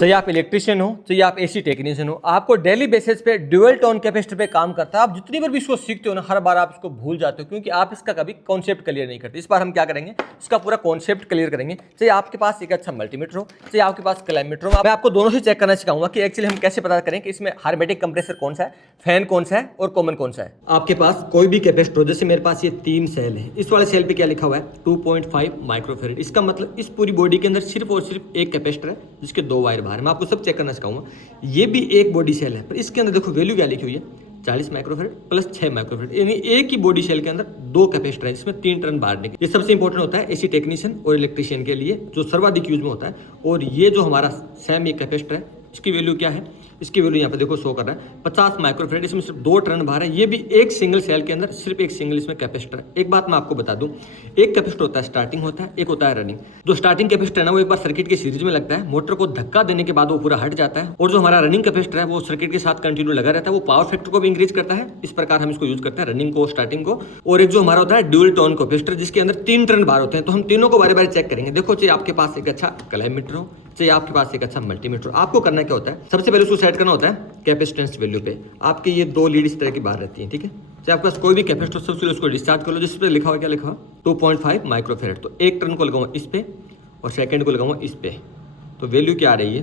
चाहे आप इलेक्ट्रिशियन हो, चाहे आप एसी टेक्नीशियन हो, आपको डेली बेसिस पे ड्यूअल टोन कैपेसिटर पे काम करता है। आप जितनी बार भी इसको सीखते हो ना, हर बार आप इसको भूल जाते हो, क्योंकि आप इसका कभी कॉन्सेप्ट क्लियर नहीं करते। इस बार हम क्या करेंगे, इसका पूरा कॉन्सेप्ट क्लियर करेंगे। चाहे आपके पास एक अच्छा मल्टीमीटर हो, चाहे आपके पास क्लाइमीटर हो, मैं आपको दोनों से चेक करना सिखाऊंगा कि एक्चुअली हम कैसे पता करें कि इसमें हार्मेटिक कंप्रेसर कौन सा है, फैन कौन सा है और कॉमन कौन सा है। आपके पास कोई भी कैपेसिटर हो, जैसे मेरे पास ये 3 सेल है, इस वाले सेल पे क्या लिखा हुआ है 2.5 माइक्रोफेरेड। इसका मतलब इस पूरी बॉडी के अंदर सिर्फ और सिर्फ एक कैपेसिटर है जिसके 2 वायर बाहर है। मैं आपको सब चेक करना सिखाऊंगा। ये भी एक बॉडी सेल है, पर इसके अंदर देखो वैल्यू क्या लिखी हुई है 40 माइक्रोफेरेड प्लस 6 माइक्रोफेरेड, यानी एक ही बॉडी सेल के अंदर 2 कैपेसिटर है जिसमें 3 टर्न बाहर निकले। ये सबसे इंपॉर्टेंट होता है एसी टेक्नीशियन और इलेक्ट्रिशियन के लिए, जो सर्वाधिक यूज में होता है। और ये जो हमारा सेम एक कैपेसिटर है, इसकी वैल्यू क्या है, इसकी वैल्यू यहाँ पे देखो शो कर रहा है 50 माइक्रोफेरेड। इसमें सिर्फ 2 टर्न बाहर है। ये भी एक सिंगल सेल के अंदर सिर्फ एक सिंगल इसमें कैपेसिटर है। एक बात मैं आपको बता दूं, एक कैपेसिटर होता है स्टार्टिंग होता है, एक होता है रनिंग। जो स्टार्टिंग कैपेसिटर है ना, वो एक बार सर्किट के सीरीज में लगता है, मोटर को धक्का देने के बाद वो पूरा हट जाता है। और जो हमारा रनिंग कैपेसिटर है वो सर्किट के साथ कंटिन्यू लगा रहता है, वो पावर फैक्टर को भी इंक्रीज करता है। इस प्रकार हम इसको यूज करते हैं, रनिंग को, स्टार्टिंग को। और एक जो हमारा होता है ड्यूअल टोन कैपेसिटर, जिसके अंदर 3 टर्न बाहर होते हैं। तो हम तीनों को बारी बारी चेक करेंगे। देखो, चाहे आपके पास एक अच्छा क्लाइमीटर हो, चाहे आपके पास एक अच्छा मल्टीमीटर, आपको करना क्या होता है, सबसे पहले उसको सेट करना होता है कैपेसिटेंस वैल्यू पे। आपकी ये 2 लीड इस तरह की बाहर रहती हैं, ठीक है। चाहे आपके पास कोई भी कैपेसिटर, सबसे पहले उसको डिस्चार्ज कर लो। जिस पे लिखा हुआ, क्या लिखा हुआ 2.5 माइक्रोफेरेड। तो एक टर्न को लगाऊंगा इस पे और सेकंड को लगाऊंगा इस पे। तो वैल्यू क्या आ रही है,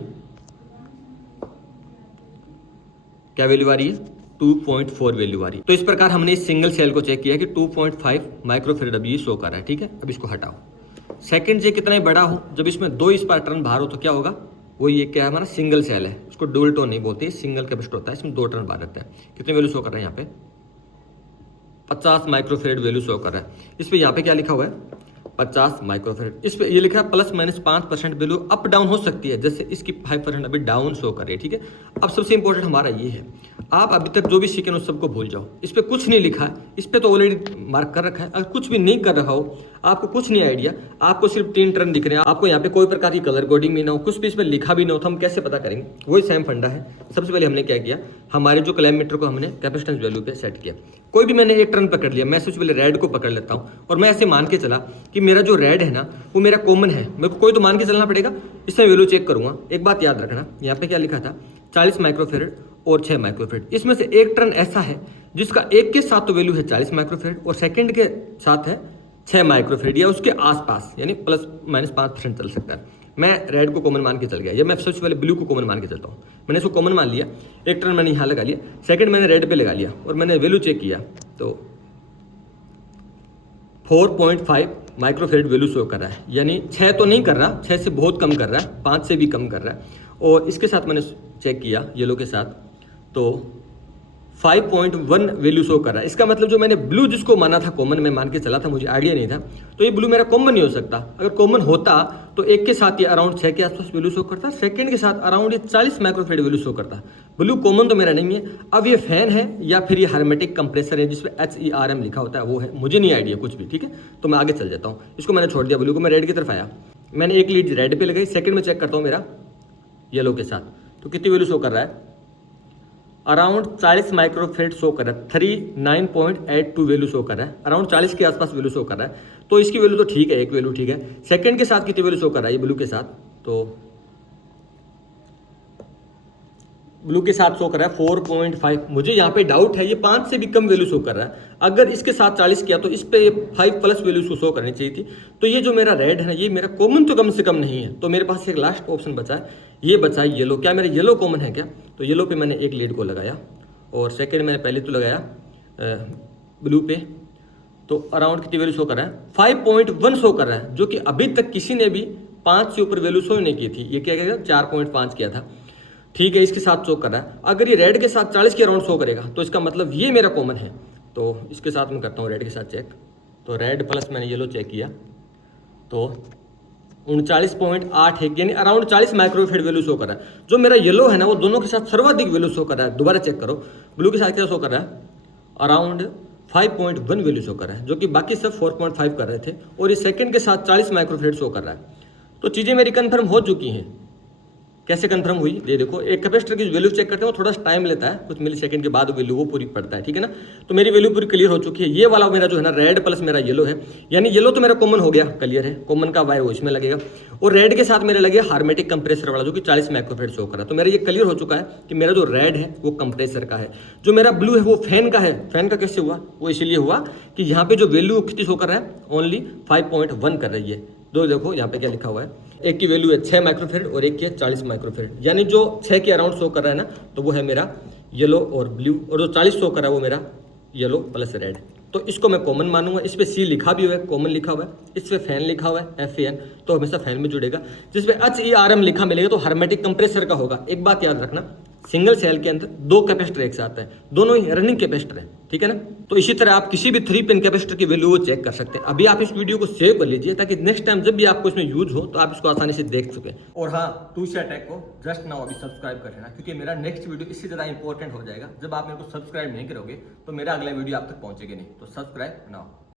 क्या वैल्यू आ रही है 2.4 वैल्यू आ रही है। तो इस प्रकार हमने इस सिंगल सेल को चेक किया कि 2.5 माइक्रोफेरेड अभी ये शो कर रहा है, ठीक है। अब इसको हटाओ। सेकंड जे कितना ही बड़ा हो, जब इसमें 2 इस पर टर्न बाहर हो तो क्या होगा, वो ये क्या है, हमारा सिंगल सेल है। इसको डुअल टोन नहीं बोलते, सिंगल कैपेसिटर होता है, इसमें 2 टर्न बाहर रहता है। कितने वैल्यू शो कर रहा है यहाँ पे 50 माइक्रोफेरेड वैल्यू शो कर रहा है। इस पे यहाँ पे क्या लिखा हुआ है 50 माइक्रोफेरेड। इस पे ये लिखा है ±5% वैल्यू अप डाउन हो सकती है, जैसे इसकी 5% अभी डाउन शो कर रही है, ठीक है। अब सबसे इंपॉर्टेंट हमारा ये है, आप अभी तक जो भी सीखे उस सबको भूल जाओ। इस पे कुछ नहीं लिखा है, इस पे तो ऑलरेडी मार्क कर रखा है। अगर कुछ भी नहीं कर रहा हो, आपको कुछ नहीं आइडिया, आपको सिर्फ 3 टर्न दिख रहे हैं, आपको यहाँ पे कोई प्रकार की कलर कोडिंग भी ना हो, कुछ भी इस पे लिखा भी ना हो, तो हम कैसे पता करेंगे। वही सेम फंडा है। सबसे पहले हमने क्या किया, हमारे जो क्लाइमीटर को हमने कैपेसिटेंस वैल्यू पे सेट किया। कोई भी मैंने एक टर्न पकड़ लिया, मैं सबसे पहले रेड को पकड़ लेता हूँ और मैं ऐसे मान के चला कि मेरा जो रेड है ना, वो मेरा कॉमन है। मेरे को कोई तो मान के चलना पड़ेगा, इसमें वैल्यू चेक करूंगा। एक बात याद रखना, यहाँ पे क्या लिखा था 40 माइक्रोफेरेड और 6 माइक्रोफेरेड। इसमें से एक टर्न ऐसा है जिसका एक के साथ तो वैल्यू है 40 माइक्रोफेरेड और सेकंड के साथ है 6 माइक्रोफेरेड या उसके आसपास, यानी ±5% चल सकता है। मैं रेड को कॉमन मान के चल गया, या मैं सबसे पहले ब्लू को कॉमन मान के चलता हूँ। मैंने इसको कॉमन मान लिया, एक टर्न मैंने यहाँ लगा लिया, सेकंड मैंने रेड पे लगा लिया और मैंने वैल्यू चेक किया तो 4.5 माइक्रोफेरेड वैल्यू शो कर रहा है। यानी 6 तो नहीं कर रहा, 6 से बहुत कम कर रहा है, 5 से भी कम कर रहा है। और इसके साथ मैंने चेक किया येलो के साथ तो 5.1 वैल्यू शो कर रहा है। इसका मतलब जो मैंने ब्लू जिसको माना था कॉमन, में मान के चला था, मुझे आइडिया नहीं था, तो ये ब्लू मेरा कॉमन नहीं हो सकता। अगर कॉमन होता तो एक के साथ ये अराउंड 6 के आसपास वैल्यू शो करता, सेकंड के साथ अराउंड ये 40 माइक्रोफेरेड वैल्यू शो करता। ब्लू कॉमन तो मेरा नहीं है। अब ये फैन है या फिर ये हार्मेटिक कंप्रेसर है जिसमें HERM लिखा होता है, वो है, मुझे नहीं आइडिया कुछ भी, ठीक है। तो मैं आगे चल जाता हूँ। इसको मैंने छोड़ दिया, ब्लू को मैं रेड की तरफ आया, मैंने एक लीड रेड पे लगाई, सेकंड में चेक करता हूँ मेरा येलो के साथ, तो कितनी वैल्यू शो कर रहा है, अराउंड 40 माइक्रोफेरेड शो कर रहा है, 39.82 वैल्यू शो कर रहा है, अराउंड 40 के आसपास वैल्यू शो कर रहा है। तो इसकी वैल्यू तो ठीक है, एक वैल्यू ठीक है। सेकंड के साथ कितनी वैल्यू शो कर रहा है, ये ब्लू के साथ, तो ब्लू के साथ शो कर रहा है 4.5। मुझे यहाँ पे डाउट है, ये 5 से भी कम वैल्यू शो कर रहा है। अगर इसके साथ 40 किया तो इस पे 5+ वैल्यू शो करनी चाहिए थी। तो ये जो मेरा रेड है ना, ये मेरा कॉमन तो कम से कम नहीं है। तो मेरे पास एक लास्ट ऑप्शन बचा है, ये बचा है येलो। क्या मेरा येलो कॉमन है क्या, तो येलो पे मैंने एक लीड को लगाया और सेकेंड मैंने पहले तो लगाया ब्लू पे, तो अराउंड कितनी वैल्यू शो कर रहा है 5.1 शो कर रहा है, जो कि अभी तक किसी ने भी 5 से ऊपर वैल्यू शो नहीं की थी। ये क्या किया, 4.5 किया था, ठीक है। इसके साथ शो कर रहा है। अगर ये रेड के साथ 40 के अराउंड शो करेगा तो इसका मतलब ये मेरा कॉमन है। तो इसके साथ मैं करता हूँ रेड के साथ चेक, तो रेड प्लस मैंने येलो चेक किया तो 39.8 है, यानी अराउंड 40 माइक्रोफेरेड वैल्यू शो कर रहा है। जो मेरा येलो है ना, वो दोनों के साथ सर्वाधिक वैल्यू शो कर रहा है। दोबारा चेक करो, ब्लू के साथ क्या शो कर रहा है, अराउंड 5.1 वैल्यू शो कर रहा है, जो कि बाकी सब 4.5 कर रहे थे, और इस सेकंड के साथ 40 माइक्रोफेरेड शो कर रहा है। तो चीज़ें मेरी कन्फर्म हो चुकी हैं। कैसे कंफर्म हुई ये देखो, एक कैपेसिटर की वैल्यू चेक करते हैं वो थोड़ा सा टाइम लेता है, कुछ मिली सेकंड के बाद वैल्यू वो पूरी पड़ता है, ठीक है ना। तो मेरी वैल्यू पूरी क्लियर हो चुकी है। ये वाला मेरा जो है ना रेड प्लस मेरा येलो है, यानी येलो तो मेरा कॉमन हो गया, क्लियर है, कॉमन का वायर वो इसमें लगेगा, और रेड के साथ मेरे लगे हार्मेटिक कंप्रेसर वाला जो कि 40 माइक्रोफेड शो कर रहा है। तो मेरा ये क्लियर हो चुका है कि मेरा जो रेड है वो कंप्रेसर का है, जो मेरा ब्लू है वो फैन का है। फैन का कैसे हुआ, वो इसलिए हुआ कि यहाँ पे जो वैल्यू कितनी शो कर रहा है, ओनली 5.1 कर रही है। दो देखो यहाँ पे क्या लिखा हुआ है, एक की वैल्यू है 6 माइक्रोफेड और एक की है 40 माइक्रोफेड, यानी जो 6 के अराउंड शो कर रहा है ना, तो वो है मेरा येलो और ब्लू, और जो 40 शो कर रहा है वो मेरा येलो प्लस रेड। तो इसको मैं कॉमन मानूंगा। इस पे सी लिखा भी हुआ है, कॉमन लिखा हुआ है, इस पे फैन लिखा हुआ है FAN, तो हमेशा फैन में जुड़ेगा। जिस पे HERM लिखा मिलेगा तो हार्मेटिक कंप्रेसर का होगा। एक बात याद रखना, सिंगल सेल के अंदर 2 कैपेसिटर एक साथ है, दोनों ही रनिंग कैपेसिटर है, ठीक है ना। तो इसी तरह आप किसी भी 3 पिन कैपेसिटर की वैल्यू को चेक कर सकते हैं। अभी आप इस वीडियो को सेव कर लीजिए ताकि नेक्स्ट टाइम जब भी आपको इसमें यूज हो तो आप इसको आसानी से देख सकें। और हाँ, टूसी अटैक को जस्ट नाउ अभी सब्सक्राइब कर लेना, क्योंकि मेरा नेक्स्ट वीडियो इससे ज़्यादा इंपॉर्टेंट हो जाएगा। जब आप मेरे को सब्सक्राइब नहीं करोगे तो मेरा अगला वीडियो आप तक पहुंचेगा नहीं। तो सब्सक्राइब नाउ।